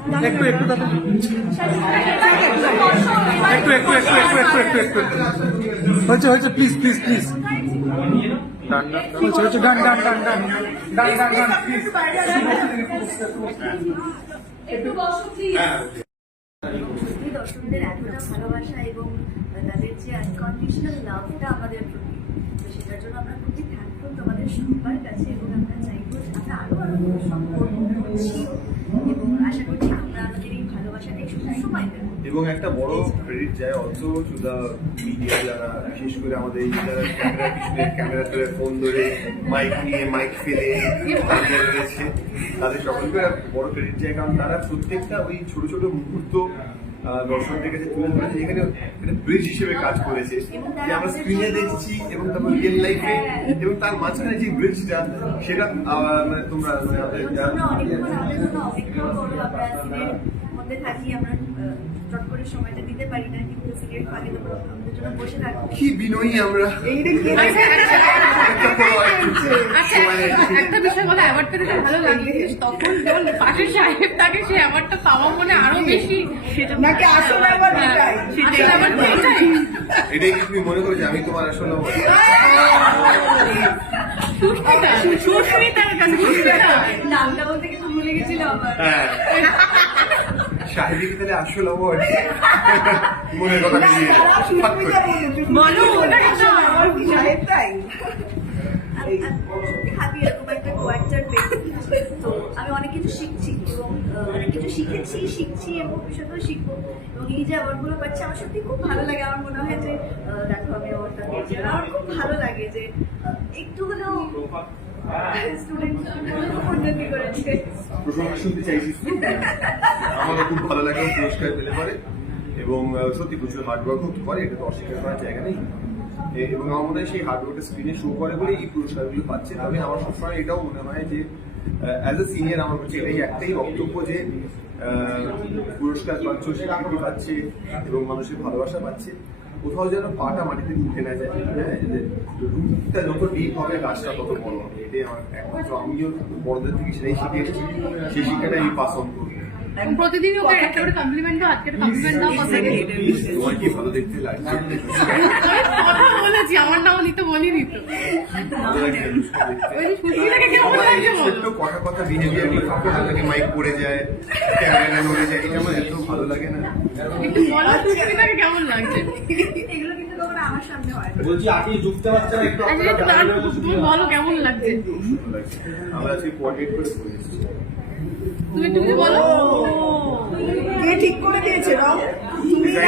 একটু একটু দাদা। একটু একটু একটু একটু একটু একটু একটু। হয়েছে হয়েছে প্লিজ প্লিজ প্লিজ হয়েছে হয়েছে ডান ডান ডান ডান। ডান ডান ডান হ্যাঁ। ভালোবাসা এবং তাদের যে আনকন্ডিশনাল আমাদের প্রতি তো আমরা চাইব আমরা আরও আরও সম্পর্ক আশা করছি তোমরা আমাদের এই ভালোবাসাটাই সবসময় দেবো। এবং একটা বড় ক্রেডিট যায় অলসো টু দ্য মিডিয়া যারা বিশেষ করে আমাদের যারা ক্যামেরা পিছনে ক্যামেরা ধরে ফোন ধরে মাইক নিয়ে মাইক ফেলে দাঁড়িয়ে রয়েছে তাদের সকলকে বড় ক্রেডিট যায় কারণ তারা প্রত্যেকটা ওই ছোট ছোট মুহূর্ত দর্শকদের কাছে তুলে ধরেছে যেখানে একটা ব্রিজ হিসেবে কাজ করেছে যে আমরা স্ক্রিনে দেখছি এবং তারপর রিয়েল লাইফে এবং তার মাঝখানে যে ব্রিজটা সেটা মানে তোমরা মানে আমাদের যারা তোমরা অনেকক্ষণ আমাদের জন্য অপেক্ষা করো আমরা সিরিয়াল মধ্যে থাকি আমরা আহ, চট করে সময়টা দিতে পারি না কিন্তু সিরিয়াল ফাঁকে তোমরা আমাদের জন্য বসে থাকো কি বিনয়ী আমরা আচ্ছা একটা বিষয় বলে অ্যাওয়ার্ডটা দেখে ভালো লাগে তখন যখন পাশের সাহেব থাকে সে অ্যাওয়ার্ডটা পাওয়া মনে আরও বেশি নাকি আসলে এটাই? আসলে আবার এটাই এটাই কি তুমি মনে করো যে আমি তোমার আসলে সুস্মিতা সুস্মিতার কাছে নামটা বলতে কিন্তু ভুলে গেছিল আমার হ্যাঁ শাহিদিকে তাহলে আসল অ্যাওয়ার্ড মনের কথা বেরিয়ে বলো ওটা কিন্তু আমার কি সাহেব তাই আমি অনেক কিছু শিখছি এবং অনেক কিছু শিখেছি শিখছি এবং ভবিষ্যতেও শিখব এবং এই যে অ্যাওয়ার্ডগুলো পাচ্ছি আমার সত্যি খুব ভালো লাগে আমার মনে হয় যে দেখো আমি অ্যাওয়ার্ডটা পেয়েছি আমার খুব ভালো লাগে যে একটু হলেও প্রশংসা শুনতে চাইছি। আমারও খুব ভালো লাগে, পুরস্কার পেলে পরে। এবং সত্যি প্রচুর হার্ডওয়ার্কও করে, এটা তো অস্বীকার করার জায়গা নেই। এবং আমার মনে হয় সেই হার্ডওয়ার্কটা স্ক্রিনে শো করে বলে এই পুরস্কারগুলো পাচ্ছে। তবে আমার সবসময় এটাও মনে হয় যে অ্যাজ এ সিনিয়র আমার কাছে এটাই একটাই বক্তব্য যে পুরস্কার পাচ্ছ, স্বীকৃতি পাচ্ছে এবং মানুষের ভালোবাসা পাচ্ছে। কোথাও যেন পাটা মাটিতে মুখে না যায় রুটটা যত ডিপ হবে, গাছটা তত বড় হবে। এটাই আমার একমাত্র, আমিও বড়দের থেকে সেটাই শিখে এসেছি সেই শিক্ষাটাই আমি পাস অন করব। প্রতিদিনই ওকে একটা করে কমপ্লিমেন্ট দাও আজকে একটা কমপ্লিমেন্ট দাও কথা তোমার কি ভালো দেখতে লাগছে? কথা বলেছি আমার নাম নিতে বলিনি তো। ছোট্ট কথা কথা বিহেভিয়ারগুলো মাইক পড়ে যায় ক্যামেরা নড়ে যায়? এটা আমার এত ভালো লাগে না। একটু বলো সুস্মিতাকে কেমন লাগছে। এগুলো কিন্তু কখনো আমার সামনে হয় বলছি আপনি যুক্ত বাচ্চারা একটু আজকে একটু দাঁড় তুমি বলো কেমন লাগছে। আমরা করে কে ঠিক করে দিয়েছে রং তুমি